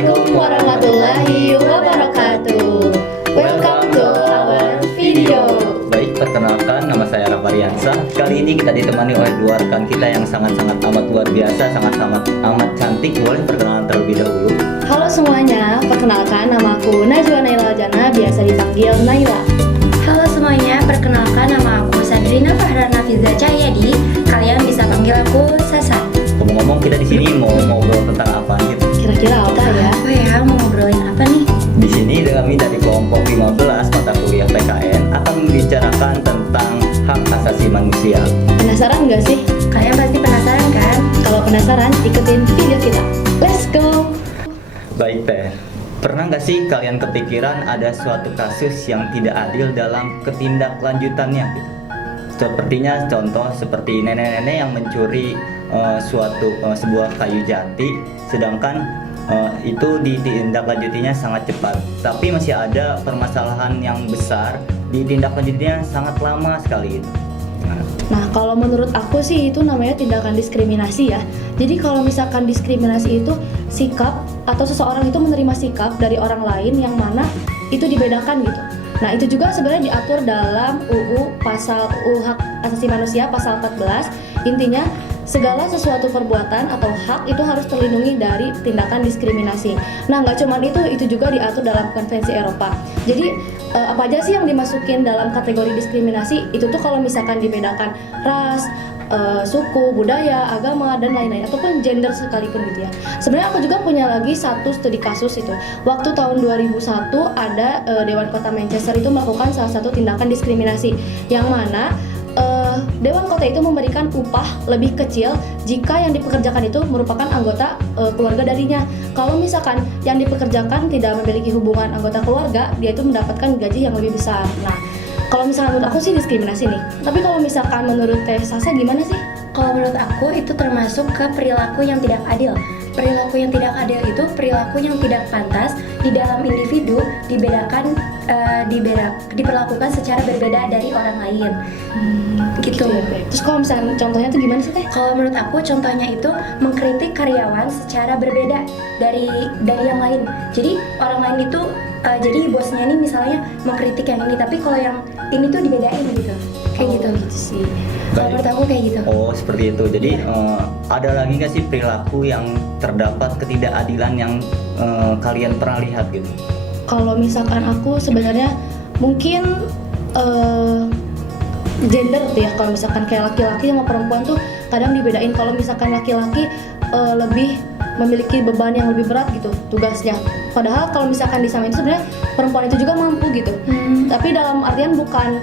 Assalamualaikum warahmatullahi wabarakatuh. Welcome to our video. Baik, perkenalkan nama saya Rafariansa. Kali ini kita ditemani oleh dua rekan kita yang sangat-sangat amat luar biasa, sangat-sangat amat cantik. Boleh perkenalan terlebih dahulu? Halo semuanya, perkenalkan nama aku Najwa Naila Jana, biasa dipanggil Naila. Halo semuanya, perkenalkan nama aku Sadrina Fahrana Fiza Cahyadi. Kalian bisa panggil aku Sasa. Ngomong-ngomong, kita di sini mau ngobrol tentang apa gitu? Kira-kira apa ya? Apa ya, mau ngobrolin apa nih? Di sini kami dari kelompok 15 mata kuliah PKN akan membicarakan tentang hak asasi manusia. Penasaran nggak sih? Kalian pasti penasaran kan? Kalau penasaran, ikutin video kita. Let's go! Baik Teh, pernah nggak sih kalian kepikiran ada suatu kasus yang tidak adil dalam ketindaklanjutannya gitu? Sepertinya contoh seperti nenek-nenek yang mencuri sebuah kayu jati, sedangkan itu ditindaklanjutinya sangat cepat, tapi masih ada permasalahan yang besar, ditindaklanjutinya sangat lama sekali itu. Nah, kalau menurut aku sih itu namanya tindakan diskriminasi ya. Jadi kalau misalkan diskriminasi itu sikap atau seseorang itu menerima sikap dari orang lain yang mana itu dibedakan gitu. Nah, itu juga sebenarnya diatur dalam UU Hak Asasi Manusia pasal 14. Intinya segala sesuatu perbuatan atau hak itu harus terlindungi dari tindakan diskriminasi. Nah, nggak cuma itu juga diatur dalam Konvensi Eropa. Jadi apa aja sih yang dimasukin dalam kategori diskriminasi? Itu tuh kalau misalkan dibedakan ras, suku, budaya, agama, dan lain-lain, ataupun gender sekalipun gitu ya. Sebenarnya aku juga punya lagi satu studi kasus itu. Waktu tahun 2001 ada Dewan Kota Manchester itu melakukan salah satu tindakan diskriminasi, yang mana Dewan Kota itu memberikan upah lebih kecil jika yang dipekerjakan itu merupakan anggota keluarga darinya. Kalau misalkan yang dipekerjakan tidak memiliki hubungan anggota keluarga, dia itu mendapatkan gaji yang lebih besar. Nah, kalau misalkan menurut aku sih diskriminasi nih. Tapi kalau misalkan menurut Teh Sasa gimana sih? Kalau menurut aku itu termasuk ke perilaku yang tidak adil. Perilaku yang tidak adil itu perilaku yang tidak pantas di dalam individu, diperlakukan secara berbeda dari orang lain. Gitu. Ya. Terus kalau misalkan contohnya tuh gimana sih Teh? Kalau menurut aku contohnya itu mengkritik karyawan secara berbeda dari yang lain. Jadi orang lain itu jadi bosnya ini misalnya mengkritik yang ini, tapi kalau yang ini tuh dibedain gitu. Kayak gitu sih. Kalau menurut aku kayak gitu. Oh, seperti itu. Jadi ada lagi nggak sih perilaku yang terdapat ketidakadilan yang kalian pernah lihat gitu? Kalau misalkan aku sebenarnya mungkin gender tuh ya. Kalau misalkan kayak laki-laki sama perempuan tuh kadang dibedain. Kalau misalkan laki-laki lebih memiliki beban yang lebih berat gitu tugasnya. Padahal kalau misalkan disamain sebenarnya perempuan itu juga mampu gitu. Tapi dalam artian bukan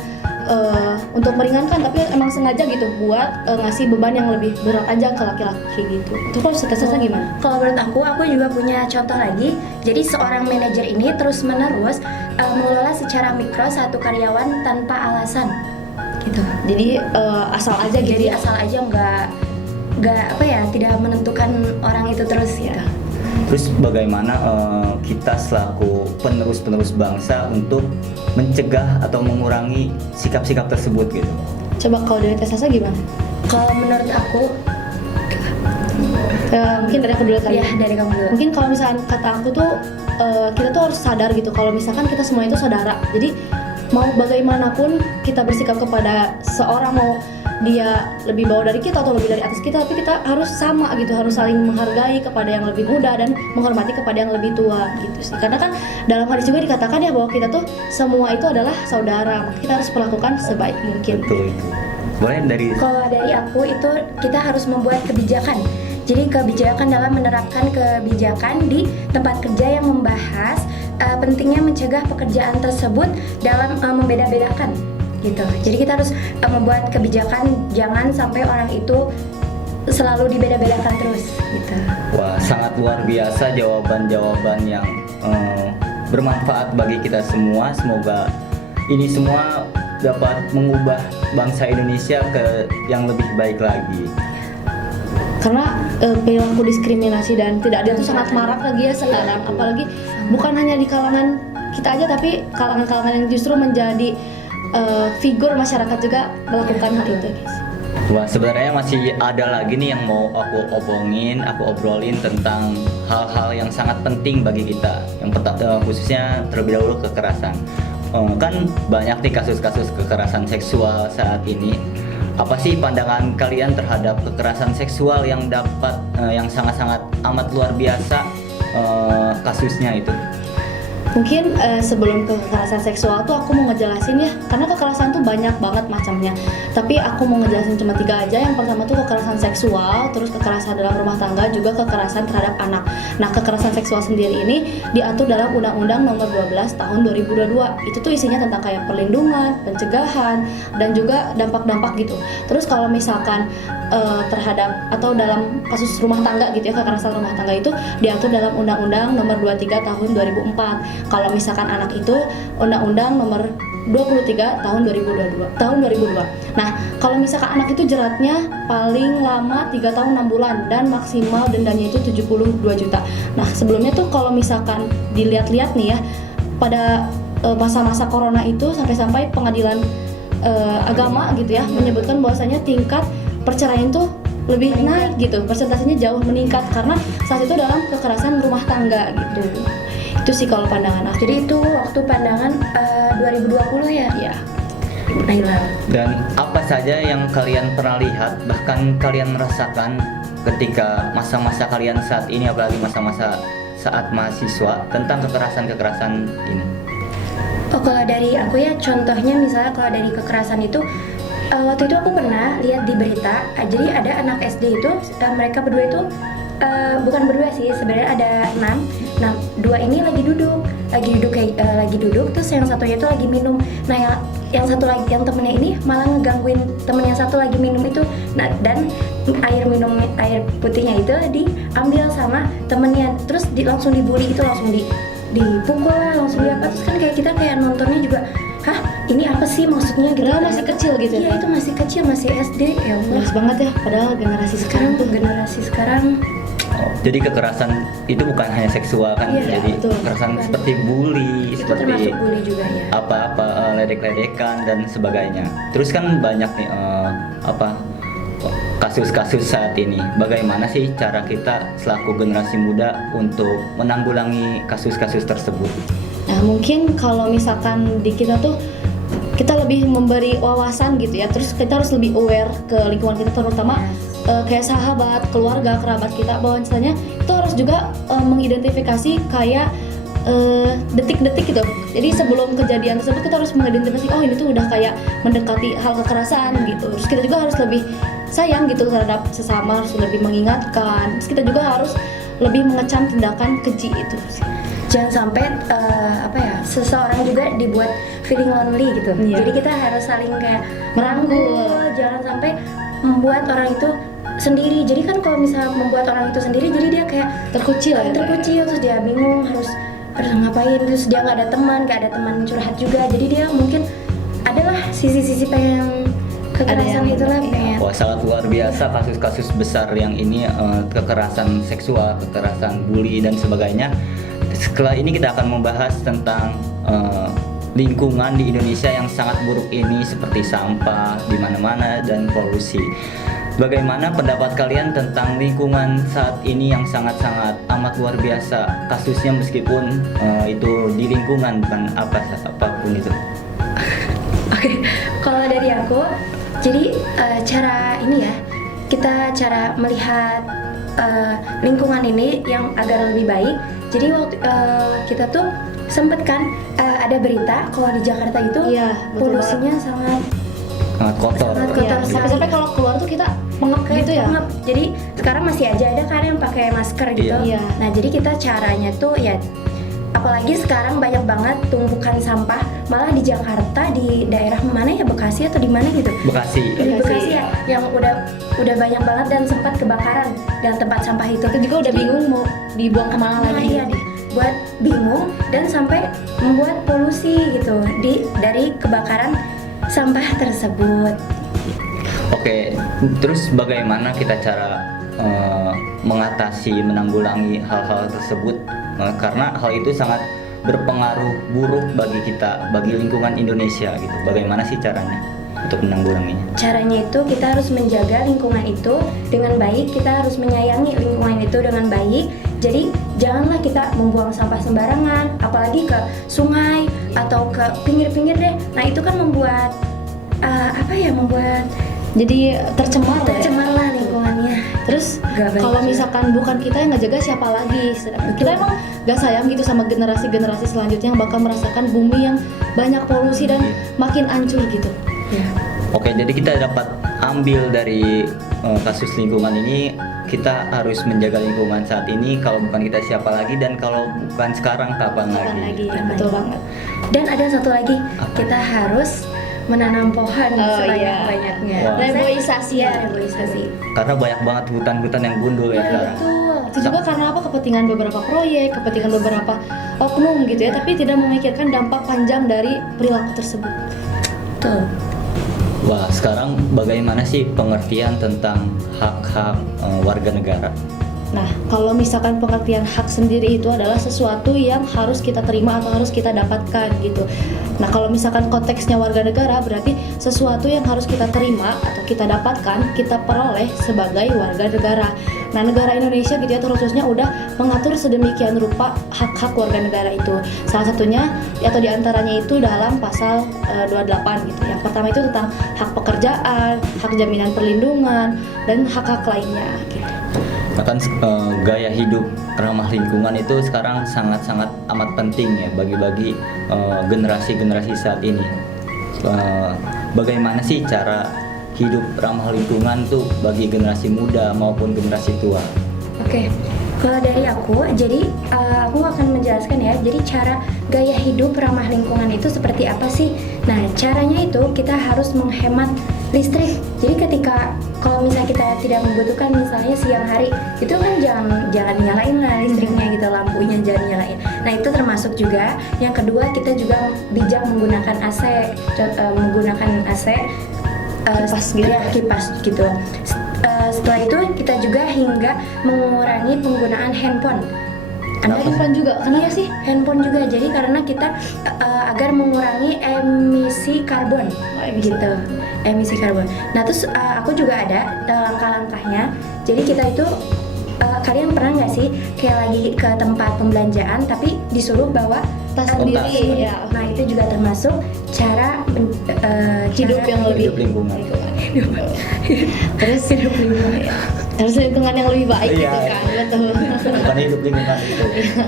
untuk meringankan, tapi emang sengaja gitu buat ngasih beban yang lebih berat aja ke laki-laki gitu. Itu kalau Sasa gimana? Kalau menurut aku juga punya contoh lagi. Jadi seorang manajer ini terus-menerus mengelola secara mikro satu karyawan tanpa alasan gitu. Jadi asal aja gitu. Jadi asal aja nggak apa ya, tidak menentukan orang itu terus gitu. Terus bagaimana kita selaku penerus-penerus bangsa untuk mencegah atau mengurangi sikap-sikap tersebut gitu? Coba kalau dari Teh Sasa gimana? Kalau menurut aku Mungkin dari aku dulu kali ya, dari kamu dulu. Mungkin kalau misalkan kata aku tuh kita tuh harus sadar gitu kalau misalkan kita semua itu saudara. Jadi mau bagaimanapun kita bersikap kepada seorang, mau dia lebih bawah dari kita atau lebih dari atas kita, tapi kita harus sama gitu, harus saling menghargai kepada yang lebih muda dan menghormati kepada yang lebih tua gitu sih. Karena kan dalam hadis juga dikatakan ya bahwa kita tuh semua itu adalah saudara, maka kita harus perlakukan sebaik mungkin. Betul itu. Boleh dari... Kalau dari aku itu kita harus membuat kebijakan. Jadi kebijakan dalam menerapkan kebijakan di tempat kerja yang membahas pentingnya mencegah pekerjaan tersebut dalam membeda-bedakan gitu. Jadi kita harus membuat kebijakan jangan sampai orang itu selalu dibeda-bedakan terus gitu. Wah, sangat luar biasa jawaban-jawaban yang bermanfaat bagi kita semua. Semoga ini semua dapat mengubah bangsa Indonesia ke yang lebih baik lagi. Karena perilaku diskriminasi dan tidak adil itu sangat marak lagi ya sekarang. Apalagi bukan hanya di kalangan kita aja, tapi kalangan-kalangan yang justru menjadi figur masyarakat juga melakukan hal itu guys. Wah, sebenarnya masih ada lagi nih yang mau aku obrolin tentang hal-hal yang sangat penting bagi kita. Yang pertama, khususnya terlebih dahulu kekerasan. Kan banyak nih kasus-kasus kekerasan seksual saat ini. Apa sih pandangan kalian terhadap kekerasan seksual yang yang sangat-sangat amat luar biasa kasusnya itu? Mungkin sebelum ke kekerasan seksual tuh aku mau ngejelasin ya, karena kekerasan tuh banyak banget macamnya. Tapi aku mau ngejelasin cuma 3 aja. Yang pertama tuh kekerasan seksual, terus kekerasan dalam rumah tangga, juga kekerasan terhadap anak. Nah, kekerasan seksual sendiri ini diatur dalam Undang-Undang Nomor 12 Tahun 2022. Itu tuh isinya tentang kayak perlindungan, pencegahan, dan juga dampak-dampak gitu. Terus kalau misalkan terhadap atau dalam kasus rumah tangga gitu ya, kekerasan rumah tangga itu diatur dalam Undang-Undang Nomor 23 Tahun 2004. Kalau misalkan anak itu Undang-Undang Nomor 23 Tahun 2002. Nah, kalau misalkan anak itu jeratnya paling lama 3 tahun 6 bulan dan maksimal dendanya itu 72 juta. Nah, sebelumnya tuh kalau misalkan dilihat-lihat nih ya, pada masa-masa corona itu sampai-sampai pengadilan agama gitu ya menyebutkan bahwasanya tingkat perceraian tuh lebih naik gitu, persentasenya jauh meningkat karena saat itu dalam kekerasan rumah tangga gitu. Itu sih kalau pandangan aku. Jadi itu waktu pandangan 2020 ya? Ya. Naila. Dan apa saja yang kalian pernah lihat, bahkan kalian merasakan ketika masa-masa kalian saat ini, apalagi masa-masa saat mahasiswa, tentang kekerasan-kekerasan ini? Oh, kalau dari aku ya, contohnya misalnya kalau dari kekerasan itu, waktu itu aku pernah lihat di berita, jadi ada anak SD itu, mereka berdua itu, bukan berdua sih, sebenarnya ada 6. Nah, 2 ini lagi duduk, terus yang satunya itu lagi minum. Nah, yang satu lagi, yang temennya ini malah ngegangguin temen yang satu lagi minum itu. Nah, dan air putihnya itu diambil sama temennya, terus langsung dibully, itu langsung dipukul lah, langsung apa, terus kan kayak kita kayak nontonnya juga, hah, ini apa sih maksudnya gitu. Padahal masih kecil gitu ya? Iya, itu masih kecil, masih SD. Ya Allah, Males banget ya, padahal generasi sekarang tuh. Jadi kekerasan itu bukan hanya seksual kan, Iya, jadi betul. kekerasan Bukan. seperti bully, Itu seperti termasuk bully juga ya. apa-apa ledek-ledekan dan sebagainya. Terus kan banyak nih kasus-kasus saat ini. Bagaimana sih cara kita selaku generasi muda untuk menanggulangi kasus-kasus tersebut? Nah, mungkin kalau misalkan di kita tuh kita lebih memberi wawasan gitu ya, terus kita harus lebih aware ke lingkungan kita, terutama kayak sahabat, keluarga, kerabat kita, bahwasanya itu harus juga mengidentifikasi kayak detik-detik gitu. Jadi sebelum kejadian tersebut kita harus mengidentifikasi, oh ini tuh udah kayak mendekati hal kekerasan gitu. Terus kita juga harus lebih sayang gitu terhadap sesama, harus lebih mengingatkan. Terus kita juga harus lebih mengecam tindakan keji itu. Jangan sampai seseorang juga dibuat feeling lonely gitu. Iya. Jadi kita harus saling kayak Merangkul. jangan sampai membuat orang itu sendiri. Jadi kan kalau misalnya membuat orang itu sendiri, jadi dia kayak Terkucil ya. terus dia bingung harus ngapain, terus dia nggak ada teman curhat juga. Jadi dia mungkin adalah sisi-sisi pengen kekerasan yang- itulah, iya. pengen. Wah, sangat luar biasa kasus-kasus besar yang ini, kekerasan seksual, kekerasan bully dan sebagainya. Setelah ini kita akan membahas tentang lingkungan di Indonesia yang sangat buruk ini, seperti sampah di mana-mana dan polusi. Bagaimana pendapat kalian tentang lingkungan saat ini yang sangat-sangat amat luar biasa kasusnya, meskipun itu di lingkungan bukan apapun itu? Oke, kalau dari aku, jadi cara ini ya, cara melihat lingkungan ini yang agar lebih baik. Jadi waktu kita tuh sempet kan ada berita kalau di Jakarta itu Iya, betul polusinya sangat Kotor. Sangat kotor Iya, sekali. sampai-sampai kalau keluar tuh kita pengep gitu ya. pengep. Jadi sekarang masih aja ada kan yang pakai masker gitu. Iya. Nah, jadi kita caranya tuh ya, apalagi sekarang banyak banget tumpukan sampah, malah di Jakarta, di daerah mana ya, Bekasi atau di mana gitu. Bekasi. Di Bekasi. Bekasi ya, yang udah banyak banget dan sempat kebakaran dan tempat sampah itu. Kita juga udah Jadi, bingung mau dibuang kemana Nah, lagi. iya, buat bingung dan sampai membuat polusi gitu dari kebakaran sampah tersebut. Oke, terus bagaimana kita cara mengatasi, menanggulangi hal-hal tersebut? Karena hal itu sangat berpengaruh buruk bagi kita, bagi lingkungan Indonesia gitu. Bagaimana sih caranya? untuk menanggulanginya? Caranya itu kita harus menjaga lingkungan itu dengan baik, kita harus menyayangi lingkungan itu dengan baik. Jadi janganlah kita membuang sampah sembarangan, apalagi ke sungai atau ke pinggir-pinggir deh. Nah itu kan membuat membuat Jadi tercemarlah lingkungannya. Terus Gak baik kalau juga. misalkan bukan kita yang ngejaga, siapa lagi? Kita emang gak sayang gitu sama generasi-generasi selanjutnya yang bakal merasakan bumi yang banyak polusi dan makin hancur gitu. Ya. Oke, jadi kita dapat ambil dari kasus lingkungan ini, kita harus menjaga lingkungan saat ini. Kalau bukan kita siapa lagi, dan kalau bukan sekarang kapan Kapan lagi? lagi? Betul banget. Dan ada satu lagi, Apa? kita harus menanam pohon Oh, sebanyak-banyaknya. Wah. Reboisasi. Ya, reboisasi. Karena banyak banget hutan-hutan yang gundul ya sekarang. Betul. Itu juga karena apa? Kepentingan beberapa proyek, kepentingan beberapa oknum gitu ya, tapi tidak memikirkan dampak panjang dari perilaku tersebut. Betul. Wah, sekarang bagaimana sih pengertian tentang hak-hak warga negara? Nah, kalau misalkan pengertian hak sendiri itu adalah sesuatu yang harus kita terima atau harus kita dapatkan gitu. Nah, kalau misalkan konteksnya warga negara berarti sesuatu yang harus kita terima atau kita dapatkan, kita peroleh sebagai warga negara. Nah, negara Indonesia gitu ya khususnya udah mengatur sedemikian rupa hak-hak warga negara itu. Salah satunya atau diantaranya itu dalam pasal 28 gitu. Yang pertama itu tentang hak pekerjaan, hak jaminan perlindungan, dan hak-hak lainnya gitu. Bahkan gaya hidup ramah lingkungan itu sekarang sangat-sangat amat penting ya bagi generasi-generasi saat ini. Bagaimana sih cara hidup ramah lingkungan tuh bagi generasi muda maupun generasi tua? Oke, kalau dari aku, jadi aku akan menjelaskan ya. Jadi cara gaya hidup ramah lingkungan itu seperti apa sih? Nah, caranya itu kita harus menghemat listrik. Jadi ketika kalau misalnya kita tidak membutuhkan misalnya siang hari, itu kan jangan nyalain lah listriknya gitu, lampunya jangan nyalain. Nah, itu termasuk juga. Yang kedua, kita juga bijak menggunakan AC, Kipas gitu. ya, kipas gitu. Setelah itu kita juga hingga mengurangi penggunaan handphone. Handphone juga, kenapa sih? Handphone juga, jadi karena kita agar mengurangi emisi karbon, emisi. gitu, emisi karbon. Nah terus aku juga ada langkah-langkahnya. Jadi kita itu kalian pernah nggak sih kayak lagi ke tempat pembelanjaan tapi disuruh bawa Tas tas sendiri, ya. Nah itu juga termasuk cara Hidup yang lebih Hidup lingkungan. Terus hidup lingkungan. ya, harus lingkungan yang lebih baik Iya. gitu kan, betul. Bukan hidup lingkungan itu.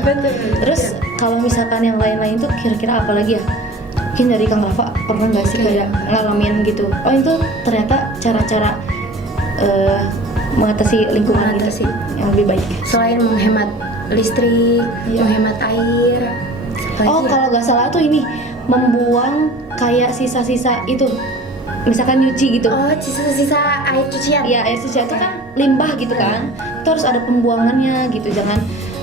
Betul. Terus kalau misalkan yang lain-lain tuh kira-kira apa lagi ya? Mungkin dari Kang Rafa pernah nggak sih kayak ngalamin gitu? Oh itu ternyata cara-cara mengatasi lingkungan Mengatasi. gitu yang lebih baik. Selain menghemat listrik, Iya. menghemat air. apalagi Oh ya? kalau nggak salah tuh ini membuang kayak sisa-sisa itu, misalkan nyuci gitu. Oh, sisa-sisa air cucian. Ya air cucian itu kan limbah gitu kan, itu harus ada pembuangannya gitu, jangan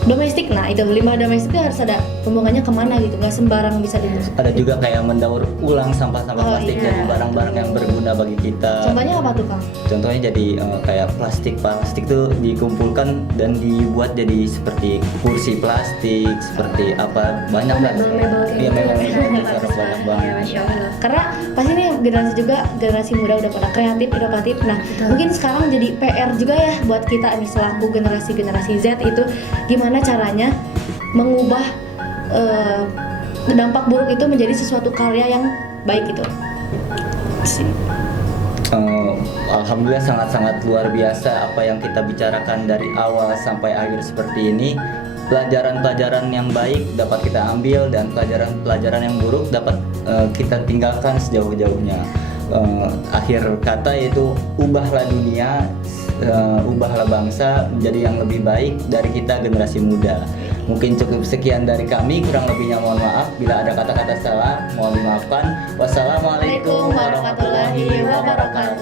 domestik. Nah itu limbah domestik itu harus ada pembuangannya kemana gitu, nggak sembarang bisa ditusuk. Ada juga kayak mendaur ulang sampah-sampah Oh, plastik iya. jadi barang-barang yang berguna bagi kita. Contohnya apa tuh Kang? Contohnya jadi kayak plastik tuh dikumpulkan dan dibuat jadi seperti kursi plastik, seperti apa, banyak kan? Mebel-mebel kayak Iya, gitu. mebel-mebel sekarang banyak banget. Ya, Masya Allah. Karena pasti nih generasi juga, generasi muda udah pada kreatif, inovatif. Nah Betul. mungkin sekarang jadi PR juga ya buat kita nih selaku generasi Z itu, gimana caranya mengubah dampak buruk itu menjadi sesuatu karya yang baik gitu. Alhamdulillah sangat-sangat luar biasa apa yang kita bicarakan dari awal sampai akhir seperti ini. Pelajaran-pelajaran yang baik dapat kita ambil dan pelajaran-pelajaran yang buruk dapat kita tinggalkan sejauh-jauhnya. Akhir kata yaitu ubahlah dunia, ubahlah bangsa menjadi yang lebih baik dari kita generasi muda. Mungkin cukup sekian dari kami, kurang lebihnya mohon maaf. Bila ada kata-kata salah mohon dimaafkan. Wassalamualaikum warahmatullahi wabarakatuh.